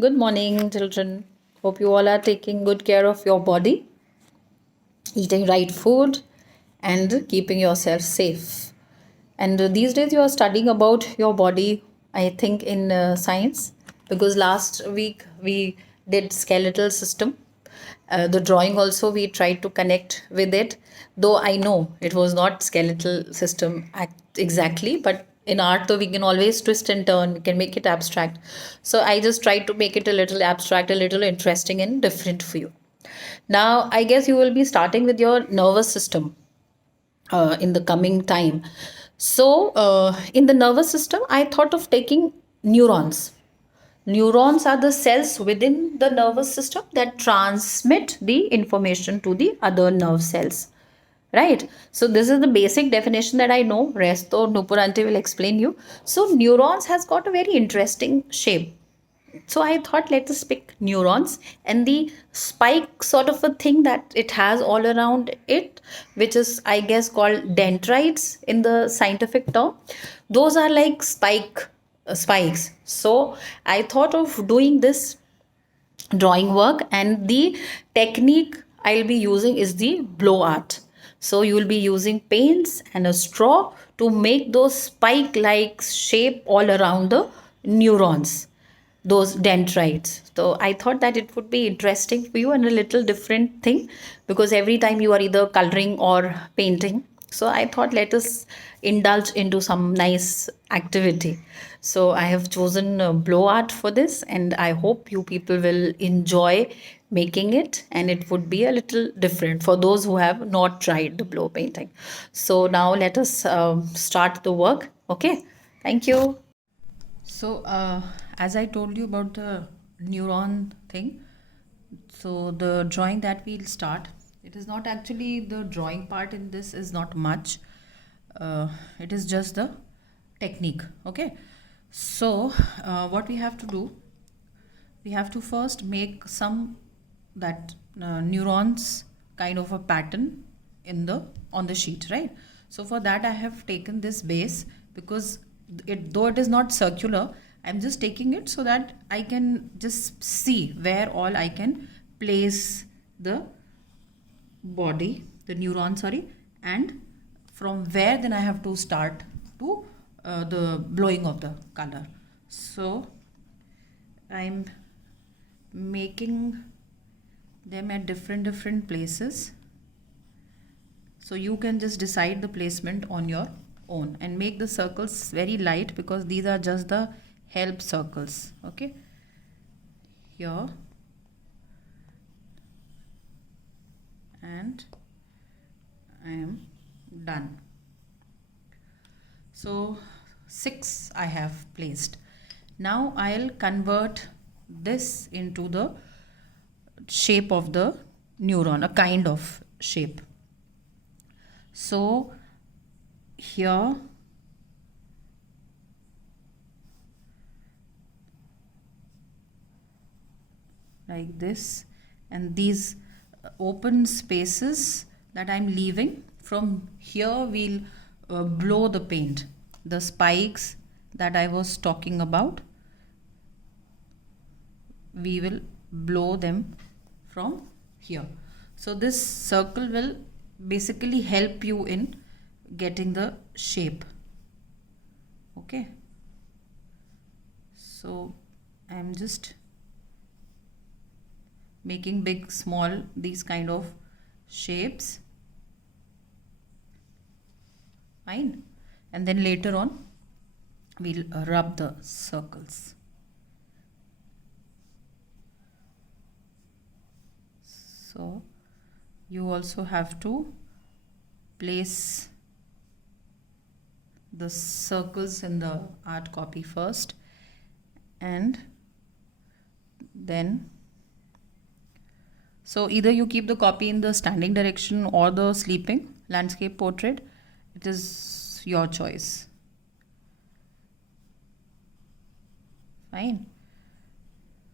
Good morning, children. Hope you all are taking good care of your body, eating right food, and keeping yourself safe. And these days, you are studying about your body, I think, in science, because last week we did skeletal system. The drawing also we tried to connect with it, though I know it was not skeletal system exactly, but in art though we can always twist and turn, we can make it abstract. So I just tried to make it a little abstract, a little interesting and different for you. Now I guess you will be starting with your nervous system in the coming time. So, in the nervous system, I thought of taking neurons. Neurons are the cells within the nervous system that transmit the information to the other nerve cells. Right? So, this is the basic definition that I know. Rest, though, Nupuranti will explain you. So, neurons has got a very interesting shape. So I thought let us pick neurons and the spike sort of a thing that it has all around it, which is I guess called dendrites in the scientific term. Those are like spikes. So I thought of doing this drawing work, and the technique I'll be using is the blow art. So you will be using paints and a straw to make those spike like shape all around the neurons, those dendrites. So I thought that it would be interesting for you and a little different thing, because every time you are either coloring or painting. So I thought let us indulge into some nice activity. So I have chosen blow art for this, and I hope you people will enjoy making it, and it would be a little different for those who have not tried the blow painting. So now let us start the work. Okay, thank you. So, as I told you about the neuron thing, so the drawing that we'll start, it is not actually the drawing part in this is not much. It is just the technique. Okay. So, what we have to do, we have to first make some that neurons kind of a pattern in the on the sheet, right? So for that I have taken this base, because it though it is not circular, I'm just taking it so that I can just see where all I can place the body, the neuron, sorry, and from where then I have to start to the blowing of the color. So I'm making them at different places, so you can just decide the placement on your own and make the circles very light, because these are just the help circles. Okay, here and I am done. So 6 I have placed. Now I'll convert this into the shape of the neuron, a kind of shape. So here like this, and these open spaces that I'm leaving, from here we'll blow the paint, the spikes that I was talking about, we will blow them from here. So this circle will basically help you in getting the shape. Okay, so I'm just making big, small, these kind of shapes. Fine, and then later on we'll rub the circles. So you also have to place the circles in the art copy first, and then so either you keep the copy in the standing direction or the sleeping landscape portrait, it is your choice. Fine,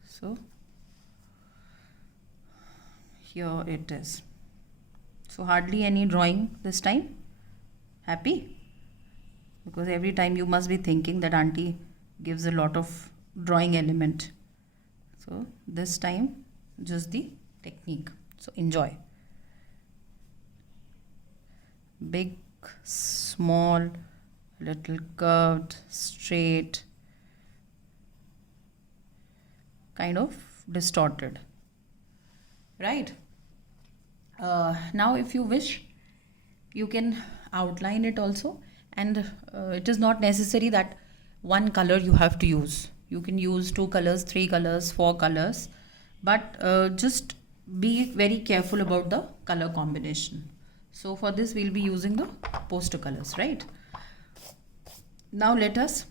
so here it is. So hardly any drawing this time. Happy? Because every time you must be thinking that auntie gives a lot of drawing element. So this time just the technique. So enjoy. Big, small, little curved, straight, kind of distorted, right? Now if you wish, you can outline it also, and it is not necessary that one color you have to use. You can use 2 colors, 3 colors, 4 colors, but just be very careful about the color combination. So for this we'll be using the poster colors, right? Now let us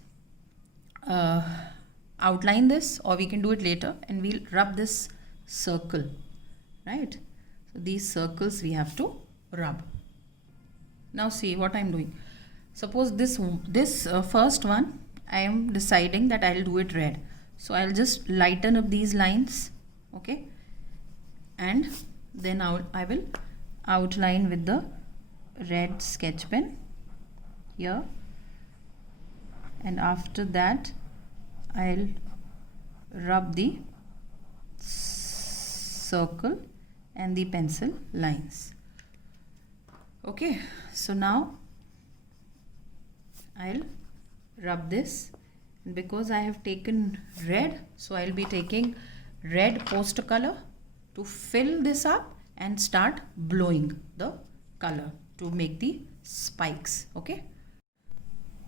outline this, or we can do it later, and we'll rub this circle, right? So these circles we have to rub. Now see what I'm doing. Suppose this first one, I am deciding that I'll do it red. So I'll just lighten up these lines, okay? And then I will outline with the red sketch pen here. And after that, I'll rub the circle and the pencil lines. Okay, so now I'll rub this, and because I have taken red, so I'll be taking red poster color to fill this up and start blowing the color to make the spikes. Okay,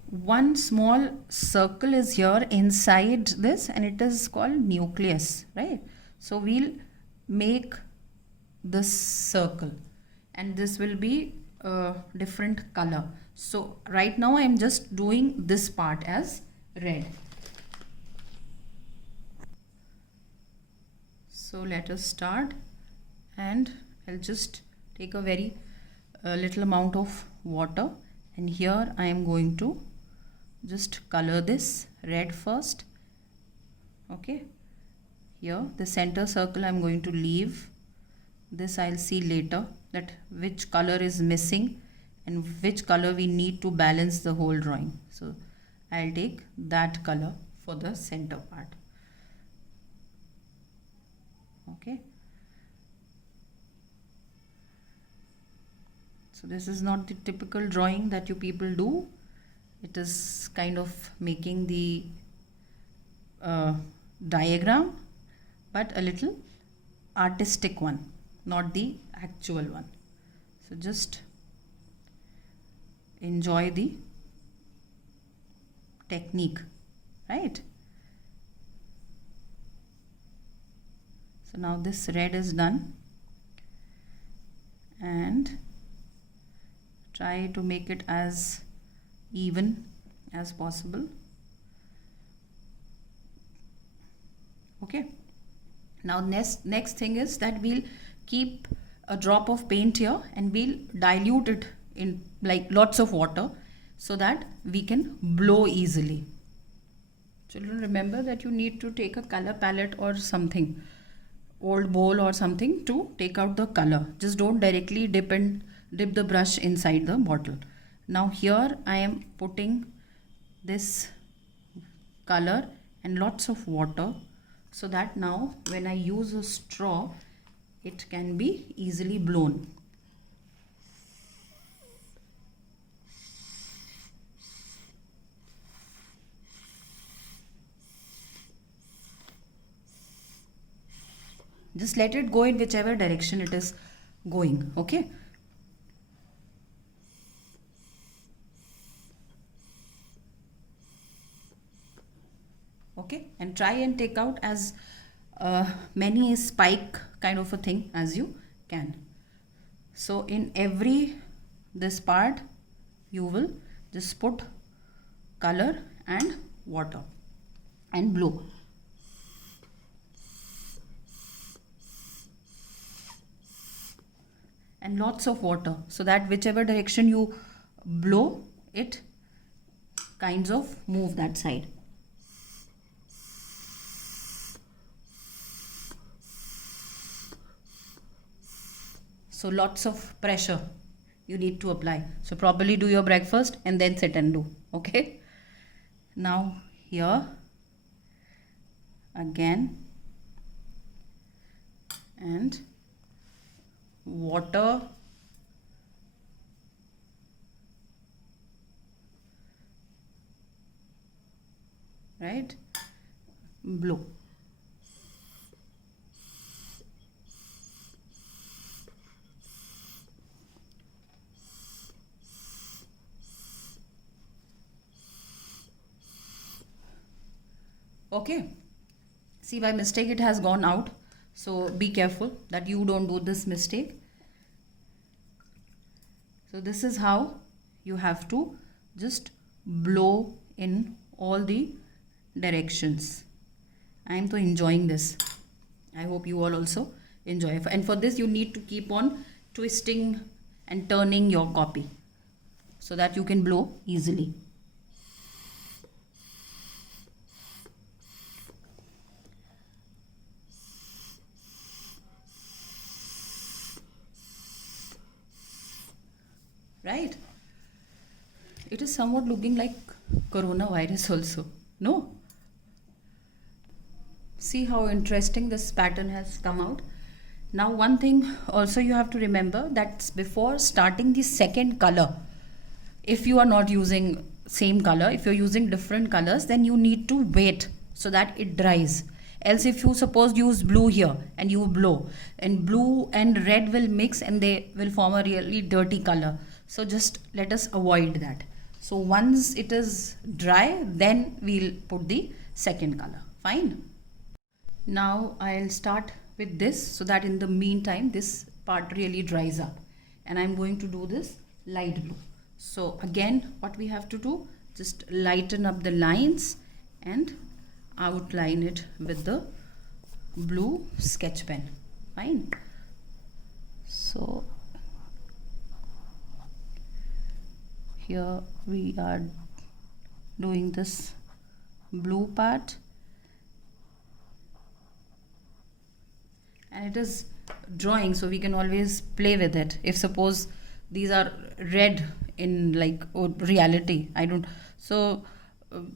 one small circle is here inside this, and it is called nucleus, right? So we'll make this circle, and this will be a different color. So right now I'm just doing this part as red. So let us start, and I'll just take a very little amount of water, and here I am going to just color this red first. Okay, here the center circle I'm going to leave. This I'll see later, that which color is missing and which color we need to balance the whole drawing. So I'll take that color for the center part. Okay, so this is not the typical drawing that you people do. It is kind of making the diagram, but a little artistic one, not the actual one. So just enjoy the technique, right? So now this red is done, and try to make it as even as possible. Okay, now next thing is that we'll keep a drop of paint here, and we'll dilute it in like lots of water so that we can blow easily. Children, remember that you need to take a color palette or something, old bowl or something, to take out the color. Just don't directly dip the brush inside the bottle. Now here I am putting this color and lots of water, so that now when I use a straw, it can be easily blown. Just let it go in whichever direction it is going. Okay, okay, and try and take out as many spike kind of a thing as you can. So in this part you will just put color and water and blow. And lots of water, so that whichever direction you blow, it kinds of move that side. So lots of pressure you need to apply. So probably do your breakfast and then sit and do. Okay, now here again and water, right, blue. Okay, see, by mistake it has gone out, so be careful that you don't do this mistake. So this is how you have to just blow in all the directions. I am so enjoying this. I hope you all also enjoy. And for this you need to keep on twisting and turning your copy so that you can blow easily. Right? It is somewhat looking like coronavirus also. No? See how interesting this pattern has come out. Now one thing also you have to remember, that before starting the second color, if you are not using same color, if you're using different colors, then you need to wait so that it dries. Else if you suppose use blue here and you blow, and blue and red will mix and they will form a really dirty color. So just let us avoid that. So once it is dry, then we'll put the second color. Fine. Now I'll start with this so that in the meantime this part really dries up, and I'm going to do this light blue. So again, what we have to do, just lighten up the lines and outline it with the blue sketch pen. Fine. So here we are doing this blue part, and it is drawing, so we can always play with it. If suppose these are red in like reality, I don't, so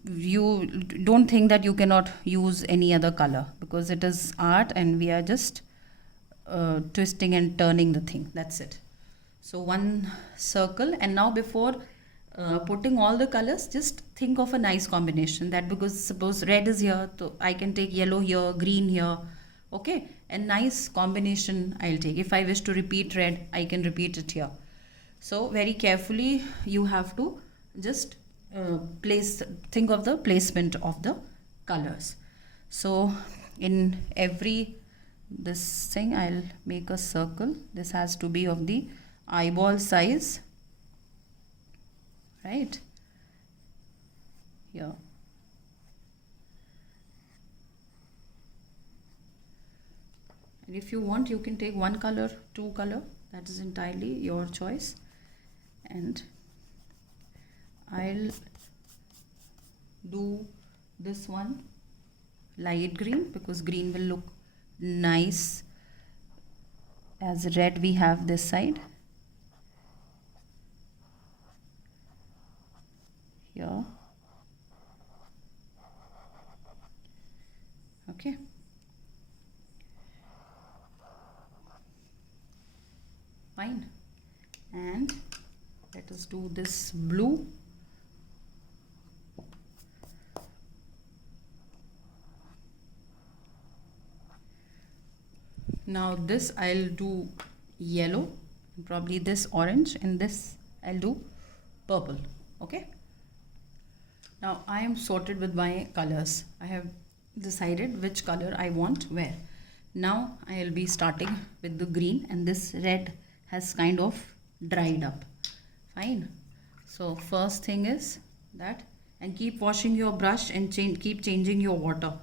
you don't think that you cannot use any other color, because it is art and we are just twisting and turning the thing. That's it. So one circle, and now before putting all the colors, just think of a nice combination, that because suppose red is here, so I can take yellow here, green here. Okay, a nice combination I'll take. If I wish to repeat red, I can repeat it here. So very carefully you have to just think of the placement of the colors. So in every this thing I'll make a circle. This has to be of the eyeball size, right here. And if you want, you can take one color, two color, that is entirely your choice. And I'll do this one light green, because green will look nice as red we have this side. Here. Okay. Fine. And let us do this blue. Now this I'll do yellow, probably this orange, and this I'll do purple. Okay. Now I am sorted with my colors. I have decided which color I want where. Now I'll be starting with the green, and this red has kind of dried up. Fine. So first thing is that, and keep washing your brush and keep changing your water,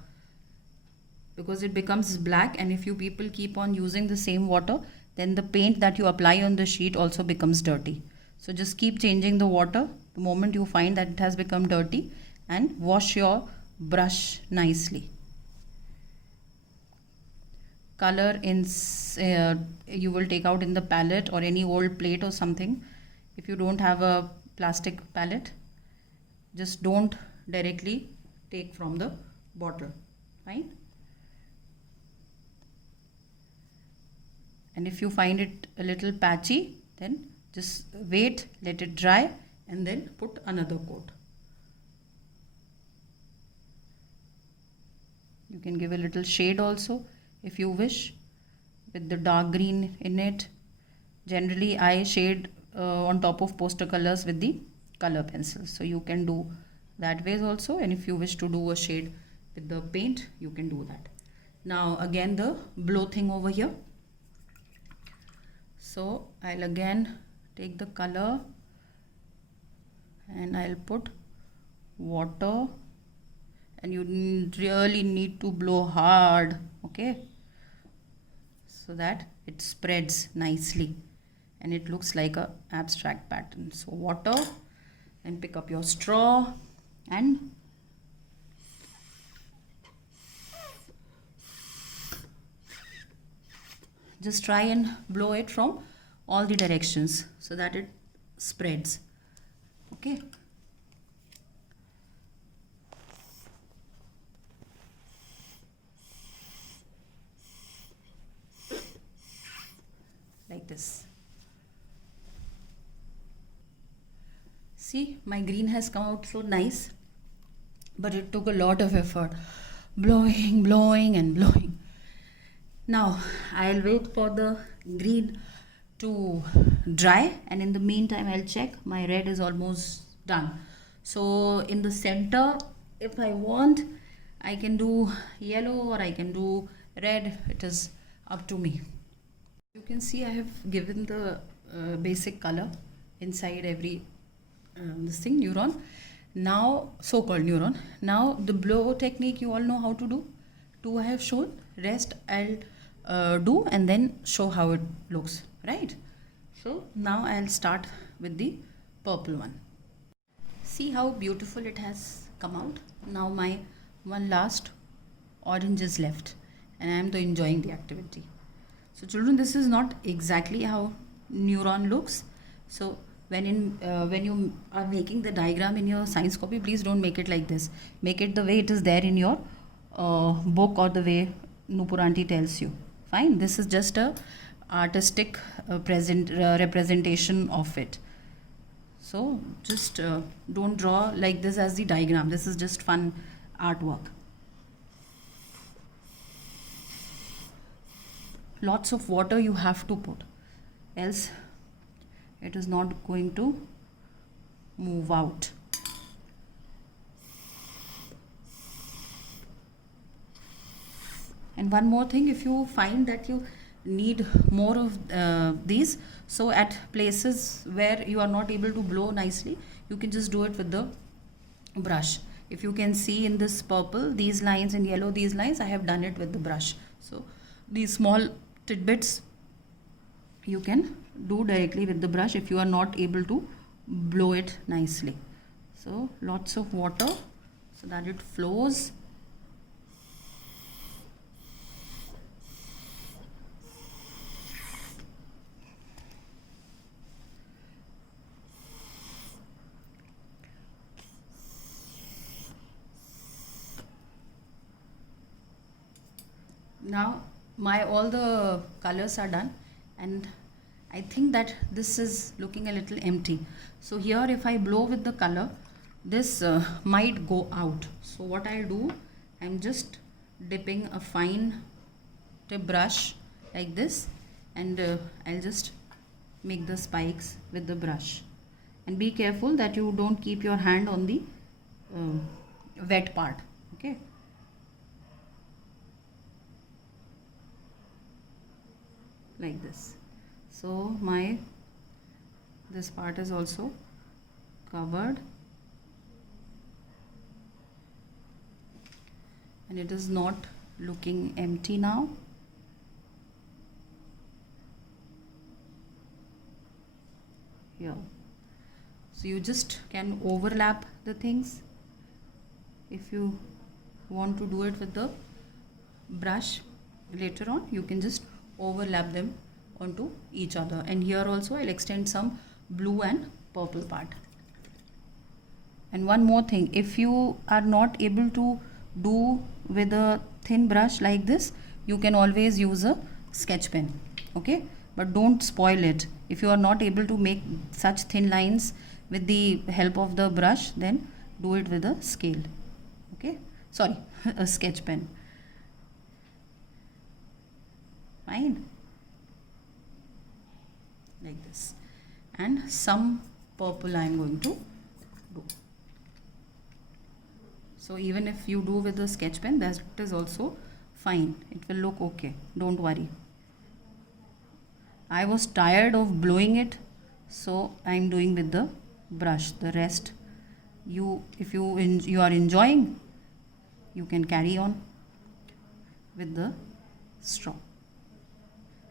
because it becomes black, and if you people keep on using the same water, then the paint that you apply on the sheet also becomes dirty. So just keep changing the water the moment you find that it has become dirty, and wash your brush nicely. Color in you will take out in the palette or any old plate or something. If you don't have a plastic palette, just don't directly take from the bottle. Fine. And if you find it a little patchy, then just wait, let it dry, and then put another coat. You can give a little shade also if you wish with the dark green in it. Generally I shade on top of poster colors with the color pencils, so you can do that ways also, and if you wish to do a shade with the paint, you can do that. Now again the blow thing over here. So I'll again take the color and I'll put water, and you really need to blow hard, okay, so that it spreads nicely and it looks like a abstract pattern. So water, and pick up your straw and just try and blow it from all the directions so that it spreads, okay. Like this. See, my green has come out so nice, but it took a lot of effort, blowing, blowing and blowing. Now I'll wait for the green to dry, and in the meantime I'll check my red is almost done. So in the center, if I want, I can do yellow or I can do red. It is up to me. You can see I have given the basic color inside every this thing, neuron. Now, so-called neuron. Now the blow technique you all know how to do. Two I have shown, rest I'll do and then show how it looks, right? So now I'll start with the purple one. See how beautiful it has come out. Now my one last orange is left, and I am enjoying the activity. So children, this is not exactly how neuron looks. So when you are making the diagram in your science copy, please don't make it like this. Make it the way it is there in your book, or the way Nupur aunty tells you. Fine. This is just a artistic representation of it. So just don't draw like this as the diagram. This is just fun artwork. Lots of water you have to put, else it is not going to move out. And one more thing, if you find that you need more of these, so at places where you are not able to blow nicely, you can just do it with the brush. If you can see in this purple, these lines, and yellow, these lines, I have done it with the brush. So these small tidbits you can do directly with the brush if you are not able to blow it nicely. So lots of water so that it flows. Now my all the colors are done, and I think that this is looking a little empty. So here if I blow with the color, this might go out. So what I'll do, I'm just dipping a fine tip brush like this, and I'll just make the spikes with the brush. And be careful that you don't keep your hand on the wet part, okay? Like this. So this part is also covered, and it is not looking empty now. Here, so you just can overlap the things. If you want to do it with the brush later on, you can just overlap them onto each other. And here also I'll extend some blue and purple part. And one more thing, if you are not able to do with a thin brush like this, you can always use a sketch pen, okay, but don't spoil it. If you are not able to make such thin lines with the help of the brush, then do it with a scale, okay, sorry, a sketch pen. Fine, like this. And some purple I am going to do. So even if you do with the sketch pen, that is also fine, it will look okay, don't worry. I was tired of blowing it, so I am doing with the brush. The rest, if you are enjoying, you can carry on with the straw.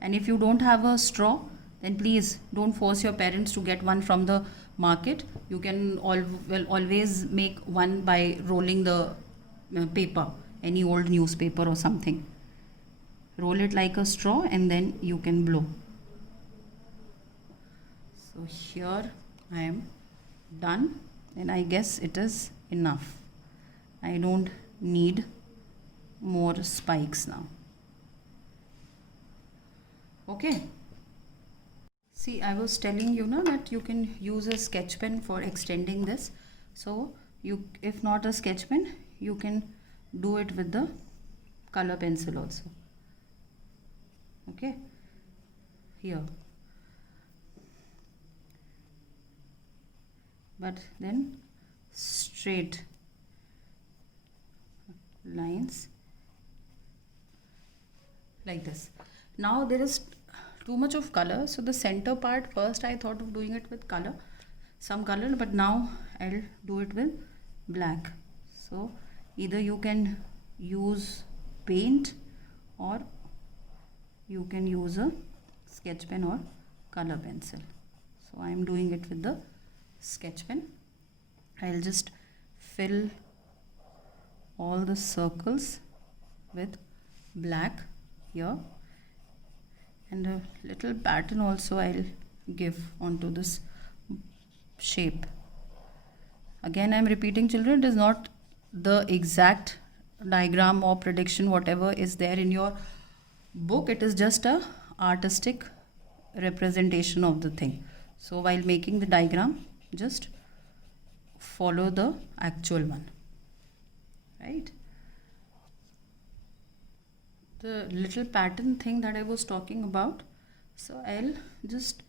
And if you don't have a straw, then please don't force your parents to get one from the market. You can always make one by rolling the paper, any old newspaper or something. Roll it like a straw and then you can blow. So here I am done, and I guess it is enough. I don't need more spikes now. Okay. See, I was telling you now that you can use a sketch pen for extending this. So if not a sketch pen, you can do it with the color pencil also. Okay. Here. But then straight lines like this. Now there is too much of color, so the center part, first I thought of doing it with color, some color, but now I'll do it with black. So either you can use paint or you can use a sketch pen or color pencil. So I'm doing it with the sketch pen. I'll just fill all the circles with black here, and a little pattern also I'll give onto this shape. Again, I'm repeating, children, it is not the exact diagram or prediction whatever is there in your book. It is just a artistic representation of the thing. So while making the diagram, just follow the actual one, right? The little pattern thing that I was talking about, so I'll just,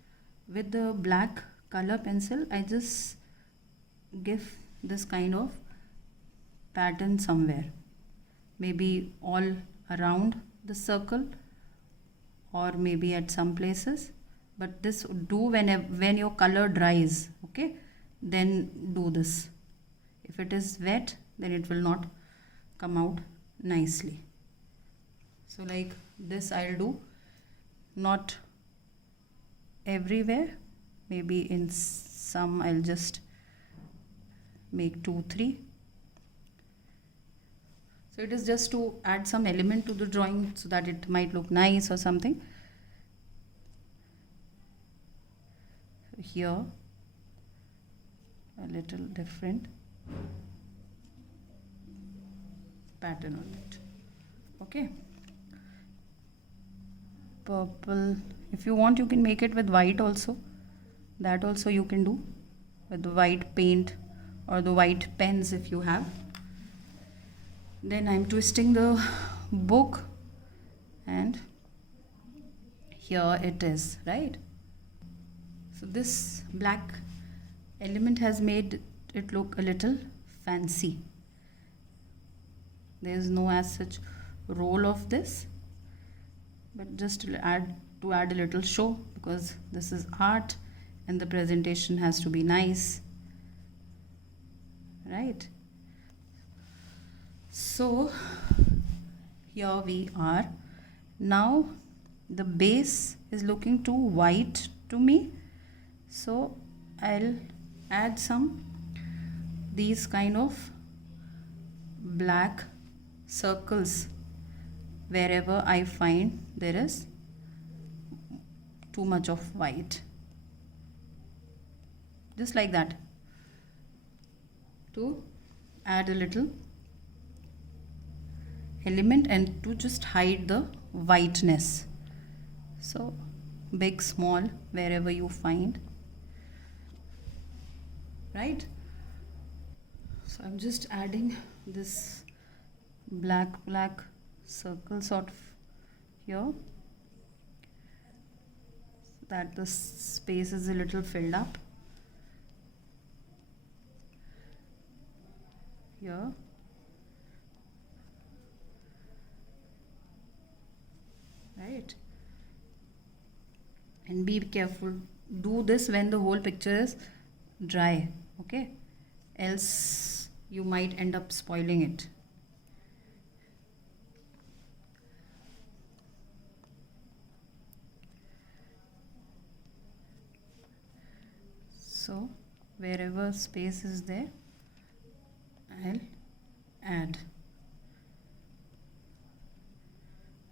with the black color pencil, I just give this kind of pattern somewhere, maybe all around the circle or maybe at some places, but this do when your color dries, okay, then do this. If it is wet, then it will not come out nicely. So like this I'll do, not everywhere, maybe in some I'll just make 2-3. So it is just to add some element to the drawing so that it might look nice or something. Here a little different pattern on it. Okay. Purple, if you want you can make it with white also, that also you can do with the white paint or the white pens if you have. Then I'm twisting the book and here it is, right? So this black element has made it look a little fancy. There is no as such role of this, but just to add a little show, because this is art and the presentation has to be nice, right? So here we are. Now the base is looking too white to me, so I'll add some these kind of black circles wherever I find there is too much of white, just like that, to add a little element and to just hide the whiteness. So big, small, wherever you find, right? So I'm just adding this black circle sort of here, so that the space is a little filled up here. Right, and be careful, do this when the whole picture is dry, okay, else you might end up spoiling it. So wherever space is there, I'll add.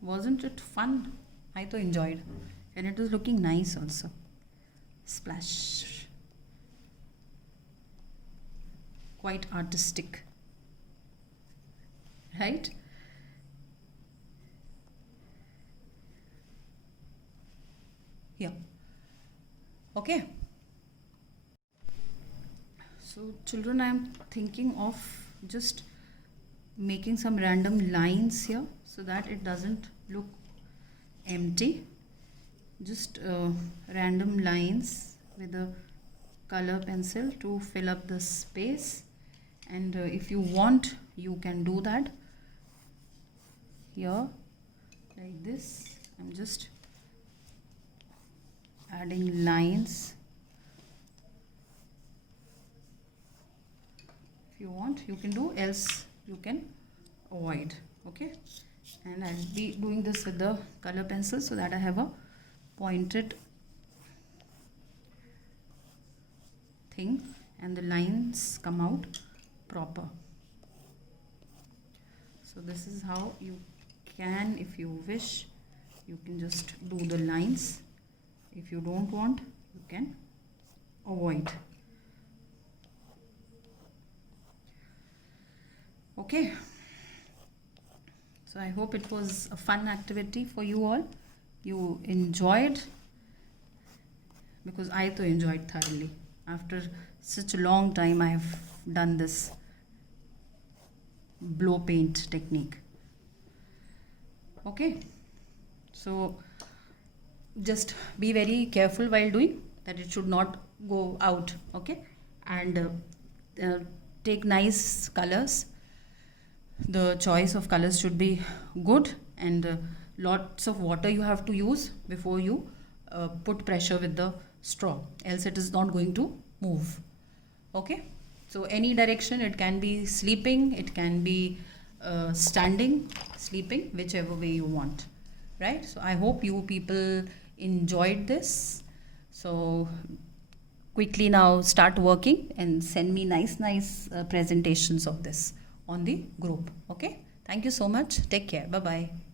Wasn't it fun? I too enjoyed, and it was looking nice also. Splash. Quite artistic, right? Here. Okay. So children, I am thinking of just making some random lines here so that it doesn't look empty. Just random lines with a color pencil to fill up the space, and if you want, you can do that here like this. I'm just adding lines. If you want, you can do, else you can avoid, okay? And I'll be doing this with the color pencil so that I have a pointed thing and the lines come out proper. So this is how you can, if you wish, you can just do the lines. If you don't want, you can avoid. Okay, so I hope it was a fun activity for you all. You enjoyed, because I too enjoyed thoroughly. After such a long time, I have done this blow paint technique. Okay, so just be very careful while doing that, it should not go out, okay? And take nice colors. The choice of colors should be good, and lots of water you have to use before you put pressure with the straw, else it is not going to move. Okay, so any direction, it can be sleeping, it can be standing, sleeping, whichever way you want, right? So I hope you people enjoyed this. So quickly now start working and send me nice presentations of this on the group. Okay, thank you so much, take care, bye bye.